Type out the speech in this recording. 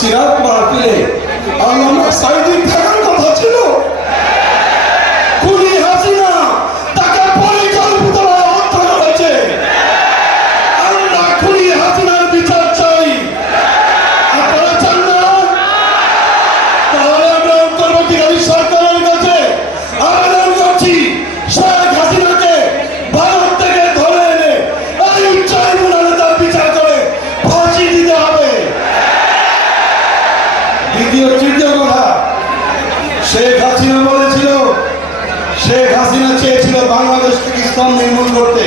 সিরাত মাহফিলে আল্লামা সাঈদী থাকার কথা ছিল। খুনি হাসিনা তাকে পরিকল্পিতভাবে হত্যা করেছে। আমরা খুনি হাসিনার বিচার চাই। আপনারা চান না? তাহলে আমরা অন্তর্বর্তীকালী সরকারের কাছে আবেদন করছি, শেখ হাসিনাকে ভারত থেকে ধরে এনে এই ট্রাইব্যুনালে তার বিচার করে ফাঁসি দিতে হবে। তৃতীয় কথা, শেখ হাসিনা বলেছিল, শেখ হাসিনা চেয়েছিল বাংলাদেশ থেকে ইসলাম নির্মূল করতে।